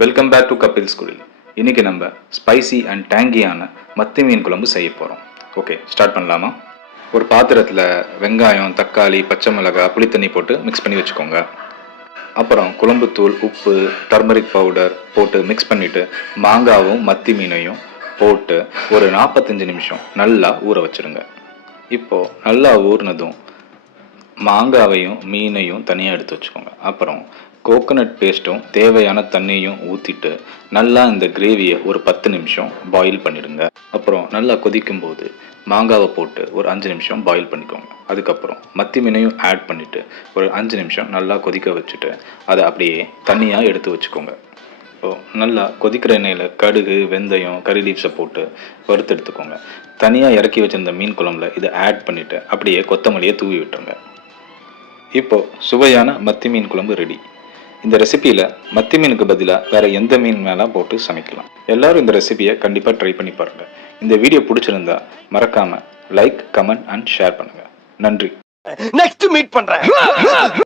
Welcome back to Kapil ஸ்கூலில் இன்னைக்கு நம்ம ஸ்பைசி அண்ட் டேங்கியான மத்தி மீன் குழம்பு செய்ய போகிறோம் ஓகே ஸ்டார்ட் பண்ணலாமா? ஒரு பாத்திரத்தில் வெங்காயம் தக்காளி பச்சை மிளகாய் புளித்தண்ணி போட்டு மிக்ஸ் பண்ணி வச்சுக்கோங்க. அப்புறம் குழம்புத்தூள் உப்பு டர்மரிக் பவுடர் போட்டு மிக்ஸ் பண்ணிவிட்டு மாங்காவும் மத்தி மீனையும் போட்டு ஒரு நாற்பத்தஞ்சு நிமிஷம் நல்லா ஊற வச்சிருங்க. இப்போது நல்லா ஊறினதும் மாங்காவையும் மீனையும் தனியாக எடுத்து வச்சுக்கோங்க. அப்புறம் கோகனட் பேஸ்ட்டும் தேவையான தண்ணியும் ஊற்றிட்டு நல்லா இந்த கிரேவியை ஒரு பத்து நிமிஷம் பாயில் பண்ணிடுங்க. அப்புறம் நல்லா கொதிக்கும் போது மாங்காவை போட்டு ஒரு அஞ்சு நிமிஷம் பாயில் பண்ணிக்கோங்க. அதுக்கப்புறம் மத்தி மீனையும் ஆட் பண்ணிவிட்டு ஒரு அஞ்சு நிமிஷம் நல்லா கொதிக்க வச்சுட்டு அதை அப்படியே தண்ணியாக எடுத்து வச்சுக்கோங்க. இப்போ நல்லா கொதிக்கிற எண்ணெயில் கடுகு வெந்தயம் கறி லீவ்ஸை போட்டு வறுத்து எடுத்துக்கோங்க. தனியாக இறக்கி வச்சிருந்த மீன் குழம்புல இதை ஆட் பண்ணிவிட்டு அப்படியே கொத்தமல்லியை தூவி விட்டுருங்க. இப்போது சுவையான மத்தி மீன் குழம்பு ரெடி இந்த ரெசிபியில் மத்தி மீனுக்கு பதிலாக வேற எந்த மீன் மேலே போட்டு சமைக்கலாம். எல்லாரும் இந்த ரெசிபியை கண்டிப்பாக ட்ரை பண்ணி பாருங்கள் இந்த வீடியோ பிடிச்சிருந்தா மறக்காமல் லைக் கமெண்ட் அண்ட் ஷேர் பண்ணுங்க. நன்றி. நெக்ஸ்ட் மீட் பண்ணுறேன்